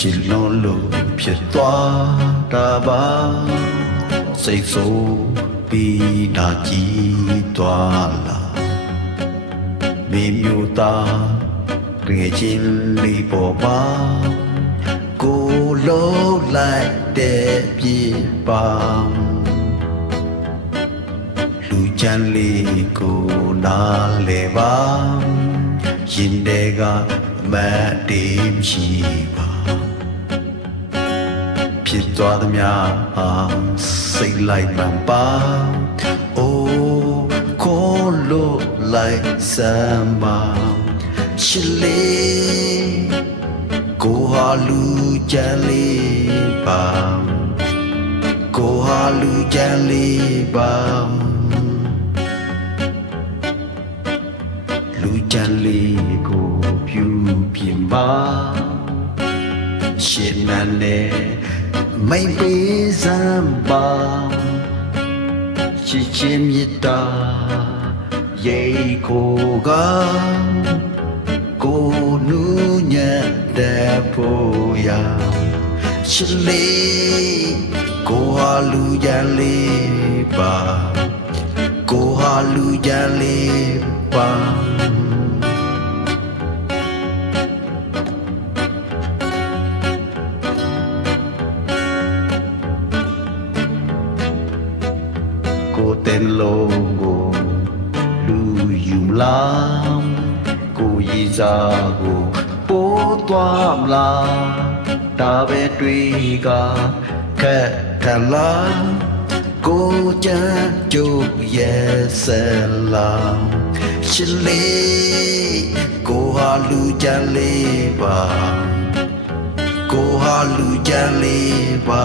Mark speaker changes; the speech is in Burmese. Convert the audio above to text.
Speaker 1: ရှင်လုံးလို့ဖြစ်သွားတာပါစိတ်ဆိုးပြီးတာကြည်သွားလာမိမျိုးသားတကယ်ချင်းလေးပေါ်ပါကိုလုံးလိုက်တဲ့ပြေပါလူချမ်းလေးကိုနားလေပါရင်တဲ့ကအမတ်တေးမရှိပါ ဖြစ်သွားသမျှဟာစိတ်လိုက်မှန်ပါအိုးကိုလို့လိုက်စမ်းပါရှစ်လေးကိုဟာလူချမ်းလေးပါကိုဟာလူချမ်းလေးပါလူချမ်းလေးကိုပြူပြင်းပါရှင်းနန်းနဲ့ မိတ်ပေးစမ်းပါချစ်ချင်းမြတ်တာရေကိုကကိုနူးညံ့တဲ့ဖို့ရာချစ်လေးကိုဟာလူကြမ်းလေးပါကိုဟာလူကြမ်းလေးပါ ကိုတင်လုံးကိုလူယူမလားကိုရည်စားကိုပိုးသွားမလားဒါပဲတွေ့ကခက်ထလားကိုချမ်းကျုပ်ရဲ့ဆယ်လာရှစ်လေးကိုဟာလူချမ်းလေးပါကိုဟာလူချမ်းလေးပါ